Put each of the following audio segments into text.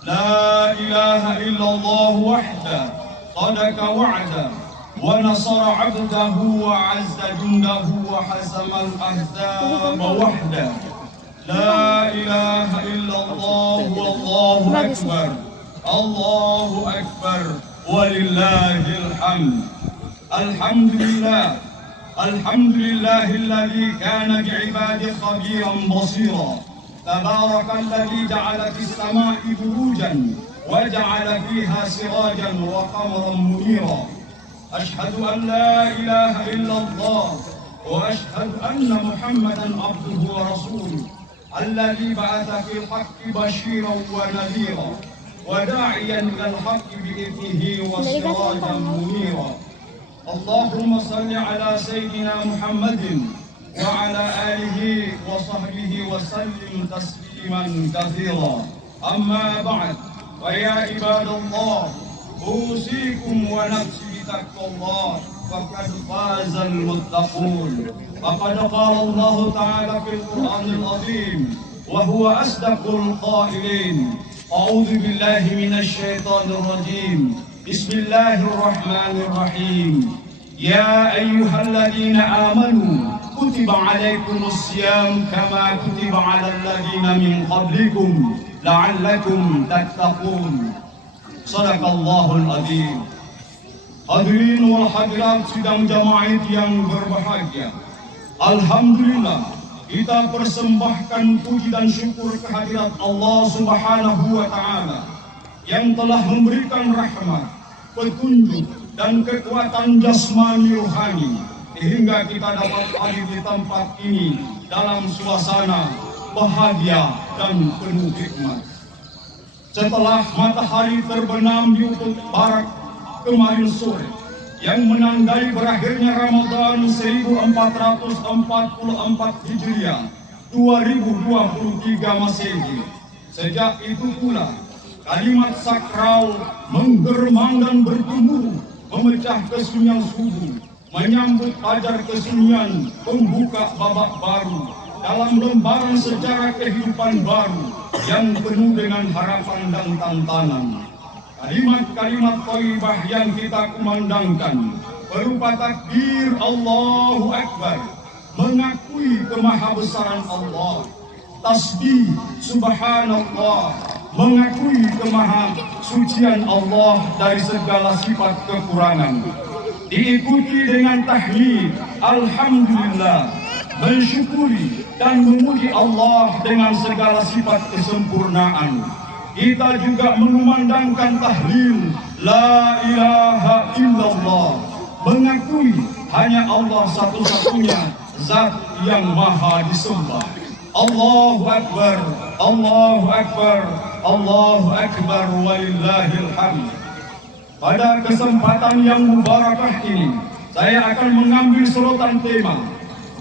لا إله إلا الله وحده صدق وعده ونصر عبده وعز جنده وحزم الأحزاب وحده. لا إله إلا الله والله أكبر الله أكبر ولله الحمد. الحمد لله الحمد لله الذي كان بعباده خبيرا بصيرا. تبارك الذي جعل في السماء بروجا وجعل فيها سراجا وقمرا منيرا. أشهد أن لا إله إلا الله وأشهد أن محمدا عبده ورسوله الذي بعث في الحق بشيرا ونذيرا وداعيا إلى الحق بإذنه وسراجا منيرا. اللهم صل على سيدنا محمد وعلى آله وصحبه وسلم تسليما كثيرا. أما بعد، ويا عباد الله، أوصيكم ونفسي بتقوى الله فقد فاز المتقون. فقد قال الله تعالى في القرآن العظيم وهو أصدق القائلين: أعوذ بالله من الشيطان الرجيم، بسم الله الرحمن الرحيم. يا أيها الذين آمنوا كتب عليكم الصيام كما كتب على الذين من قبلكم لعلكم تتقون. صدق الله العظيم. Hadirin wal hadirat sidang jamaah yang berbahagia, alhamdulillah kita persembahkan puji dan syukur kehadirat Allah Subhanahu wa taala yang telah memberikan rahmat, petunjuk dan kekuatan jasmani rohani hingga kita dapat hadir di tempat ini dalam suasana bahagia dan penuh hikmat. Setelah matahari terbenam di ufuk barat kemarin sore yang menandai berakhirnya Ramadan 1444 Hijriah 2023 Masehi. Sejak itu pula kalimat sakral menggermang dan bergemuruh memecah kesunyian subuh, menyambut fajar kesunyian, pembuka babak baru dalam lembaran sejarah kehidupan baru yang penuh dengan harapan dan tantangan. Kalimat-kalimat thayyibah yang kita kumandangkan berupa takbir Allahu Akbar, mengakui kemahabesaran Allah, tasbih Subhanallah, mengakui kemahasucian Allah dari segala sifat kekurangan, diikuti dengan tahlil Alhamdulillah, mensyukuri dan memuji Allah dengan segala sifat kesempurnaan. Kita juga mengumandangkan tahlil La ilaha illallah, mengakui hanya Allah satu-satunya zat yang maha disembah. Allahu Akbar, Allahu Akbar, Allahu Akbar, walillahil hamd. Pada kesempatan yang mubarakah ini, saya akan mengambil sorotan tema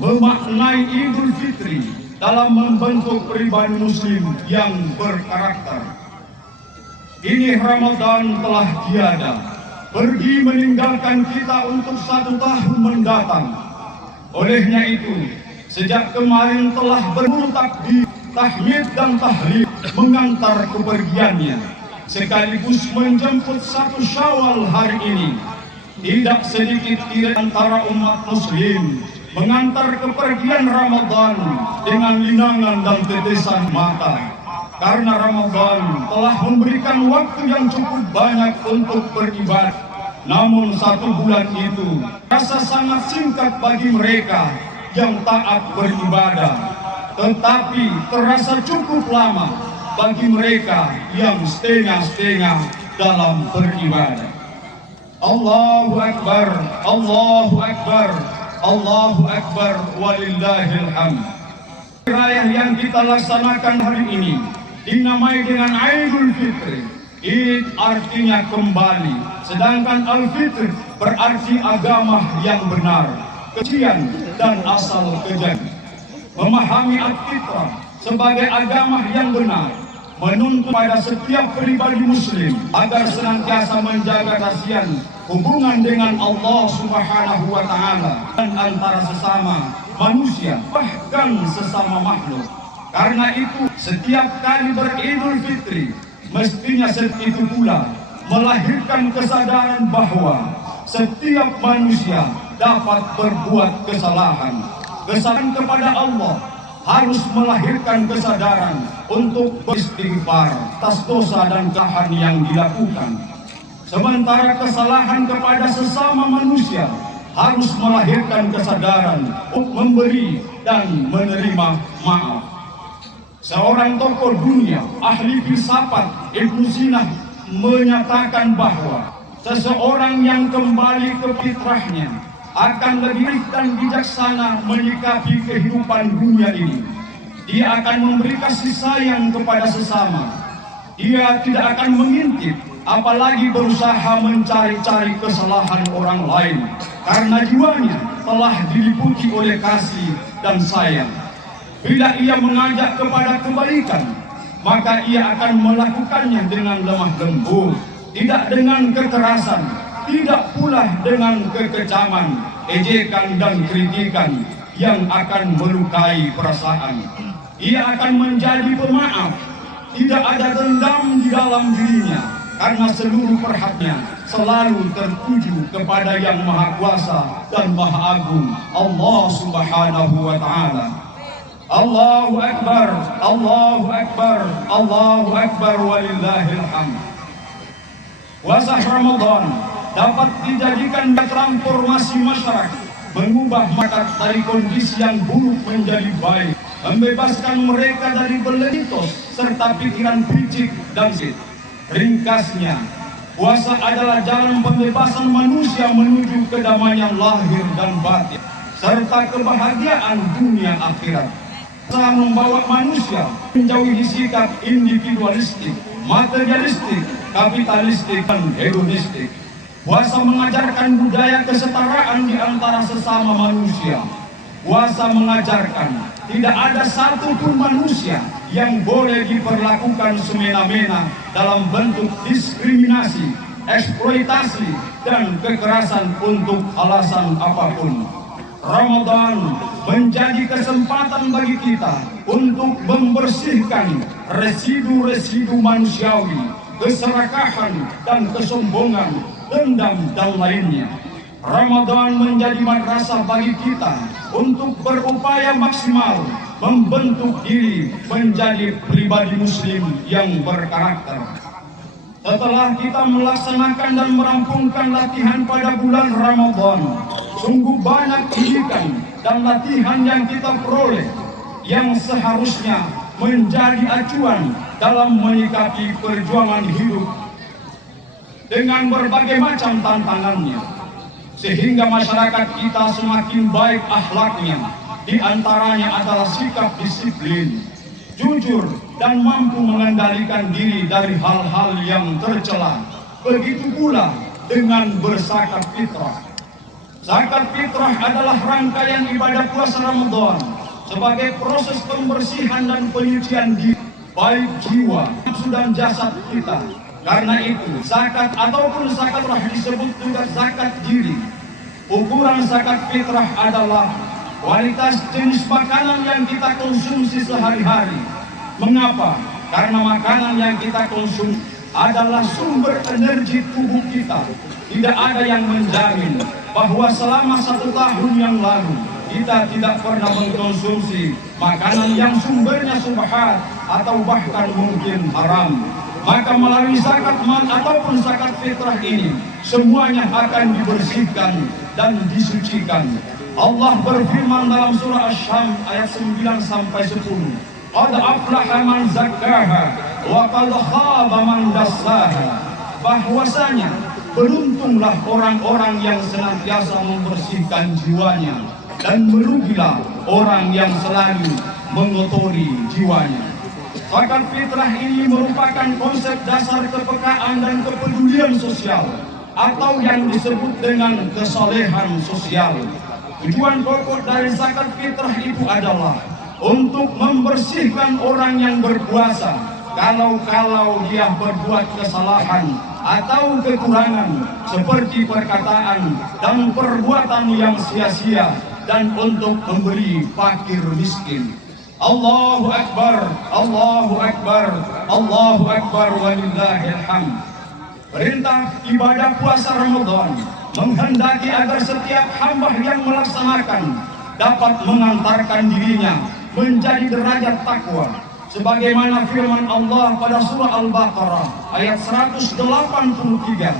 memaknai Idul Fitri dalam membentuk pribadi muslim yang berkarakter. Ini Ramadan telah tiada, pergi meninggalkan kita untuk 1 tahun mendatang. Olehnya itu, sejak kemarin telah berburu takbir, tahmid dan tahlil mengantar kepergiannya, sekaligus menjemput 1 Syawal hari ini. Tidak sedikit di antara umat muslim mengantar kepergian Ramadan dengan linangan dan tetesan mata. Karena Ramadan telah memberikan waktu yang cukup banyak untuk beribadah. Namun 1 bulan itu rasa sangat singkat bagi mereka yang taat beribadah, tetapi terasa cukup lama bagi mereka yang setengah-setengah dalam beribadah. Allahu Akbar, Allahu Akbar, Allahu Akbar, walillahil hamd. Raya yang kita laksanakan hari ini dinamai dengan Idul Fitri. Id artinya kembali, sedangkan Al-Fitr berarti agama yang benar, kesucian dan asal kejadian. Memahami Al-Fitrah sebagai agama yang benar menuntut pada setiap pribadi muslim agar senantiasa menjaga rahasian hubungan dengan Allah Subhanahu wa taala dan antara sesama manusia, bahkan sesama makhluk. Karena itu, setiap kali beridul fitri mestinya itu pula melahirkan kesadaran bahwa setiap manusia dapat berbuat kesalahan. Kesalahan kepada Allah harus melahirkan kesadaran untuk beristighfar atas dosa dan kesalahan yang dilakukan. Sementara kesalahan kepada sesama manusia harus melahirkan kesadaran untuk memberi dan menerima maaf. Seorang tokoh dunia, ahli filsafat Ibnu Sina menyatakan bahwa seseorang yang kembali ke fitrahnya akan lebih baik dan bijaksana menyikapi kehidupan dunia ini. Dia akan memberi kasih sayang kepada sesama. Dia tidak akan mengintip, apalagi berusaha mencari-cari kesalahan orang lain, karena jiwanya telah diliputi oleh kasih dan sayang. Bila ia mengajak kepada kebaikan, maka ia akan melakukannya dengan lemah lembut, tidak dengan kekerasan, tidak pula dengan kekejaman, ejekan dan kritikan yang akan melukai perasaan. Ia akan menjadi pemaaf, tidak ada dendam di dalam dirinya, karena seluruh perhatiannya selalu tertuju kepada Yang Maha Kuasa dan Maha Agung, Allah Subhanahu wa Ta'ala. Allahu Akbar, Allahu Akbar, Allahu Akbar, walillahil hamd. Puasa Ramadan dapat dijadikan transformasi masyarakat, mengubah masyarakat dari kondisi yang buruk menjadi baik, membebaskan mereka dari belengtos serta pikiran picik dan sit. Ringkasnya, puasa adalah jalan pembebasan manusia menuju kedamaian lahir dan batin serta kebahagiaan dunia akhirat. Puasa membawa manusia menjauhi sikap individualistik, materialistik, kapitalistik, dan hedonistik. Puasa mengajarkan budaya kesetaraan di antara sesama manusia. Puasa mengajarkan tidak ada satupun manusia yang boleh diperlakukan semena-mena dalam bentuk diskriminasi, eksploitasi, dan kekerasan untuk alasan apapun. Ramadan menjadi kesempatan bagi kita untuk membersihkan residu-residu manusiawi, keserakahan dan kesombongan, dendam dan lainnya. Ramadan menjadi madrasah bagi kita untuk berupaya maksimal membentuk diri menjadi pribadi muslim yang berkarakter. Setelah kita melaksanakan dan merampungkan latihan pada bulan Ramadan, sungguh banyak didikan dan latihan yang kita peroleh yang seharusnya menjadi acuan dalam menyikapi perjuangan hidup dengan berbagai macam tantangannya, sehingga masyarakat kita semakin baik akhlaknya. Di antaranya adalah sikap disiplin, jujur, dan mampu mengendalikan diri dari hal-hal yang tercela. Begitu pula dengan berzakat fitrah. Zakat fitrah adalah rangkaian ibadah puasa Ramadan sebagai proses pembersihan dan penyucian diri, baik jiwa, nafsu, dan jasad kita. Karena itu, zakat ataupun zakat fitrah disebut juga zakat diri. Ukuran zakat fitrah adalah kualitas jenis makanan yang kita konsumsi sehari-hari. Mengapa? Karena makanan yang kita konsumsi adalah sumber energi tubuh kita. Tidak ada yang menjamin bahwa selama 1 tahun yang lalu kita tidak pernah mengkonsumsi makanan yang sumbernya subhat atau bahkan mungkin haram. Maka melalui zakat mal ataupun zakat fitrah ini semuanya akan dibersihkan dan disucikan. Allah berfirman dalam surah Asy-Syams ayat 9 sampai 10. Qad aflaha man zakkaha wa qad khaba man dassaha. Bahwasanya beruntunglah orang-orang yang senantiasa membersihkan jiwanya, dan merugilah orang yang selalu mengotori jiwanya. Zakat fitrah ini merupakan konsep dasar kepekaan dan kepedulian sosial, atau yang disebut dengan kesolehan sosial. Tujuan pokok dari zakat fitrah itu adalah untuk membersihkan orang yang berpuasa kalau dia berbuat kesalahan atau kekurangan seperti perkataan dan perbuatan yang sia-sia, dan untuk memberi fakir miskin. Allahu Akbar, Allahu Akbar, Allahu Akbar, walillahil hamd. Perintah ibadah puasa Ramadan menghendaki agar setiap hamba yang melaksanakan dapat mengantarkan dirinya menjadi derajat takwa. Sebagaimana firman Allah pada surah Al-Baqarah ayat 183.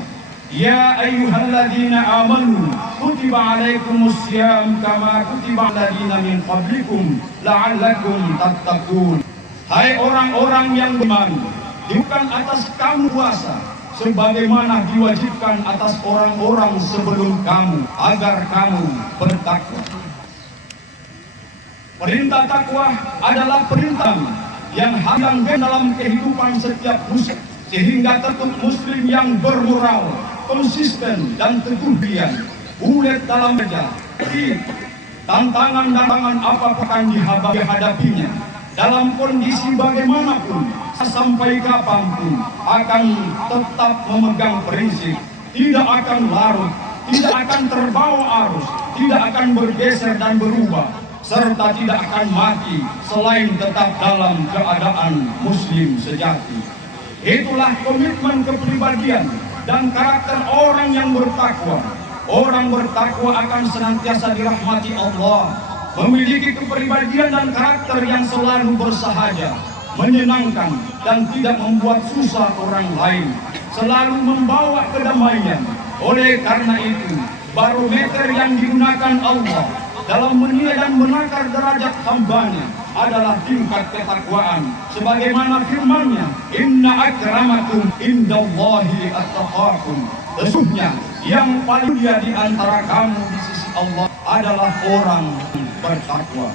Ya ayyuhalladzina amanu kutiba alaikumus syiyam kama kutiba alladzina min qablikum la'allakum tattaqun. Hai orang-orang yang beriman, diwajibkan atas kamu puasa sebagaimana diwajibkan atas orang-orang sebelum kamu agar kamu bertakwa. Perintah takwa adalah perintah yang hadir dalam kehidupan setiap muslim, sehingga tetap muslim yang bermoral, konsisten dan teguh diam, ulet dalam kerja. Tantangan-tantangan apapun akan dihadapinya dalam kondisi bagaimanapun, sampai kapanpun akan tetap memegang prinsip, tidak akan larut, tidak akan terbawa arus, tidak akan bergeser dan berubah, serta tidak akan mati selain tetap dalam keadaan muslim sejati. Itulah komitmen kepribadian dan karakter orang yang bertakwa. Orang bertakwa akan senantiasa dirahmati Allah, memiliki kepribadian dan karakter yang selalu bersahaja, menyenangkan dan tidak membuat susah orang lain, selalu membawa kedamaian. Oleh karena itu, barometer yang digunakan Allah dalam menilai dan menakar derajat hambanya adalah tingkat ketakwaan, sebagaimana firman-Nya, Inna akramakum indallahi attaqakum. Sesungguhnya yang paling mulia di antara kamu di sisi Allah adalah orang bertakwa.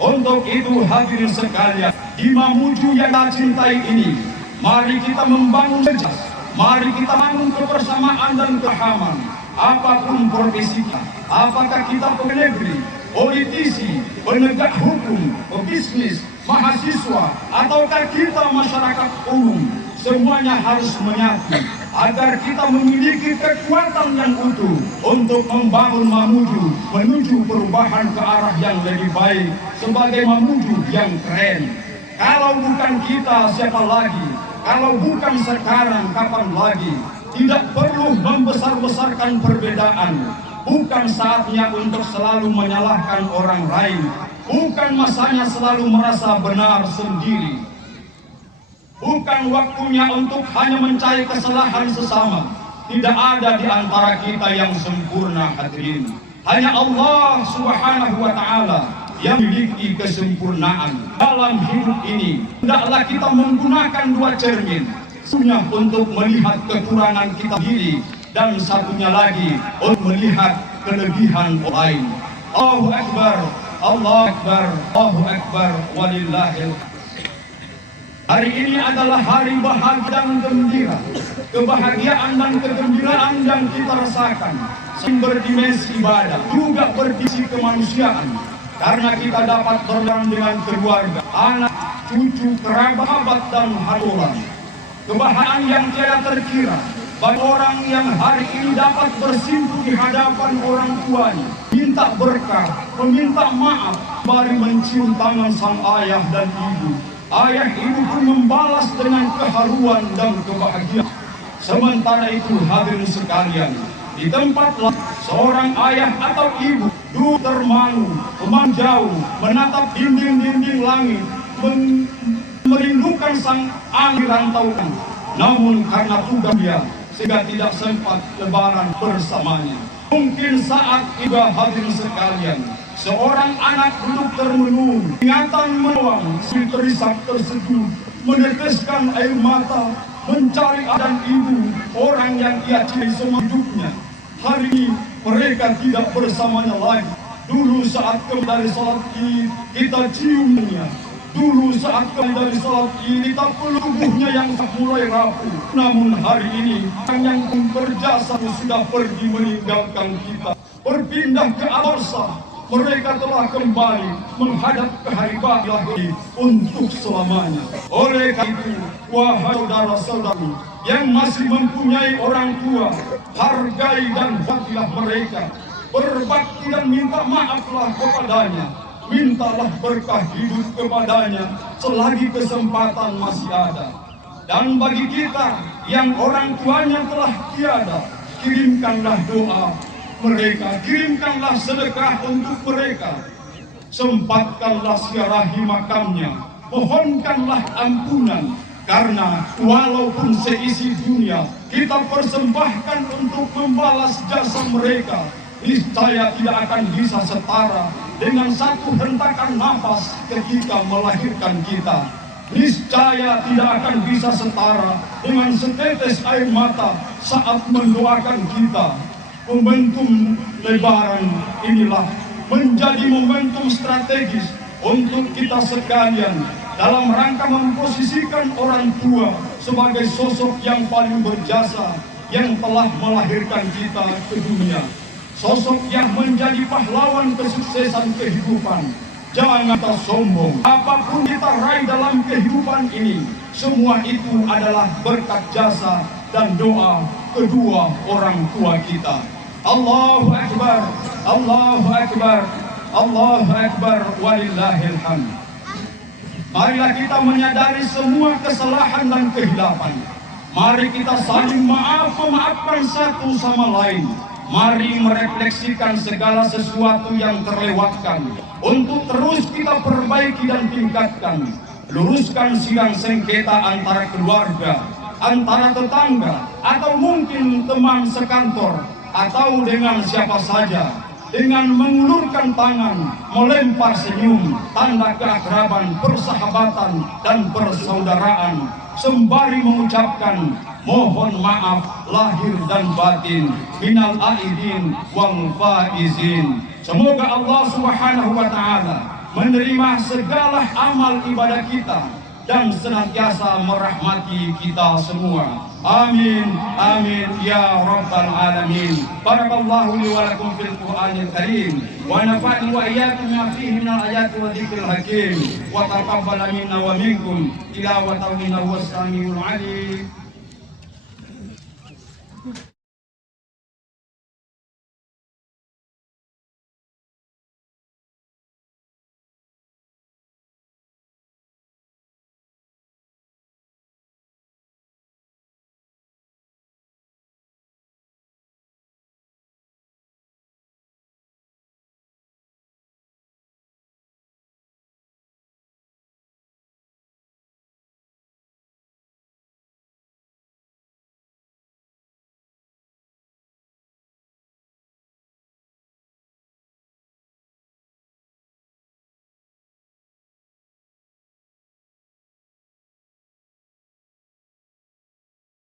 Untuk itu hadirin sekalian, di Mamuju yang kita cintai ini, mari kita membangun jejas, mari kita bangun kebersamaan dan kepahaman. Apapun profesi kita, apakah kita pegawai negeri, politisi, penegak hukum, pebisnis, mahasiswa, ataukah kita masyarakat umum, semuanya harus menyatu agar kita memiliki kekuatan yang utuh untuk membangun Mamuju menuju perubahan ke arah yang lebih baik sebagai Mamuju yang keren. Kalau bukan kita, siapa lagi? Kalau bukan sekarang, kapan lagi? Tidak perlu membesar-besarkan perbedaan. Bukan saatnya untuk selalu menyalahkan orang lain. Bukan masanya selalu merasa benar sendiri. Bukan waktunya untuk hanya mencari kesalahan sesama. Tidak ada di antara kita yang sempurna, hadirin. Hanya Allah Subhanahu wa Ta'ala yang memiliki kesempurnaan dalam hidup ini. Hendaklah kita menggunakan dua cermin, satunya untuk melihat kekurangan kita sendiri, dan satunya lagi untuk melihat kelebihan orang lain. Allahu Akbar, Allahu Akbar, Allahu Akbar, walillahil. Hari ini adalah hari bahagia dan gembira. Kebahagiaan dan kegembiraan yang kita rasakan berdimensi ibadah, juga berdimensi kemanusiaan, karena kita dapat berjalan dengan keluarga, anak, cucu, kerabat, dan hadirin. Kebahagiaan yang tiada terkira bagi orang yang hari ini dapat bersimpuh di hadapan orang tuanya, minta berkah, meminta maaf, mari mencium tangan sang ayah dan ibu. Ayah ibu pun membalas dengan keharuan dan kebahagiaan. Sementara itu hadirin sekalian, di tempat lain seorang ayah atau ibu duduk termangu, memanjau, menatap dinding-dinding langit, merindukan sang angin rantauan. Namun karena tugas dia sehingga tidak sempat lebaran bersamanya. Mungkin saat itu hadirin sekalian, seorang anak duduk termenung, ingatan menuang, si terisak terseduh, meneteskan air mata, mencari dan ibu, orang yang ia cintai semua hidupnya. Hari ini mereka tidak bersamanya lagi. Dulu saat kembali dari salat Id, kita ciumnya. Dulu saat kembali dari salat Id, kita peluk tubuhnya yang mulai rapuh. Namun hari ini, yang berjasa sudah pergi meninggalkan kita, berpindah ke Al-Arsa. Mereka telah kembali menghadap ke hari bahagia untuk selamanya. Oleh karena itu, wahai saudara-saudari yang masih mempunyai orang tua, hargai dan hormatilah mereka, berbakti dan minta maaflah kepadanya. mintalah berkah hidup kepadanya selagi kesempatan masih ada. Dan bagi kita yang orang tuanya telah tiada, kirimkanlah doa mereka, kirimkanlah sedekah untuk mereka. Sempatkanlah siarahi makamnya, mohonkanlah ampunan, karena walaupun seisi dunia kita persembahkan untuk membalas jasa mereka, niscaya tidak akan bisa setara dengan satu hentakan nafas ketika melahirkan kita. Niscaya tidak akan bisa setara dengan setetes air mata saat mendoakan kita. Momentum Lebaran inilah menjadi momentum strategis untuk kita sekalian dalam rangka memposisikan orang tua sebagai sosok yang paling berjasa yang telah melahirkan kita ke dunia. Sosok yang menjadi pahlawan kesuksesan kehidupan. Jangan kita sombong. Apapun kita raih dalam kehidupan ini, semua itu adalah berkat jasa dan doa kedua orang tua kita. Allahu Akbar, Allahu Akbar, Allahu Akbar, walillahil hamd. Marilah kita menyadari semua kesalahan dan kehilapan. Mari kita saling memaafkan satu sama lain. Mari merefleksikan segala sesuatu yang terlewatkan untuk terus kita perbaiki dan tingkatkan. Luruskan sidang sengketa antara keluarga, antara tetangga, atau mungkin teman sekantor, atau dengan siapa saja, dengan mengulurkan tangan, melempar senyum, tanda keakraban, persahabatan, dan persaudaraan, sembari mengucapkan mohon maaf lahir dan batin, minal aidin wal faizin. Semoga Allah Subhanahu wa taala menerima segala amal ibadah kita dan senantiasa merahmati kita semua. Amin, amin, ya rabbal alamin. Barakallahu li wa lakum fil Qur'anil Karim, wa nafa'ani wa iyyakum bima fihi minal ayati wa dzikril hakim, wa taqabbal minna wa minkum tilawatahu innahu was samiul alim.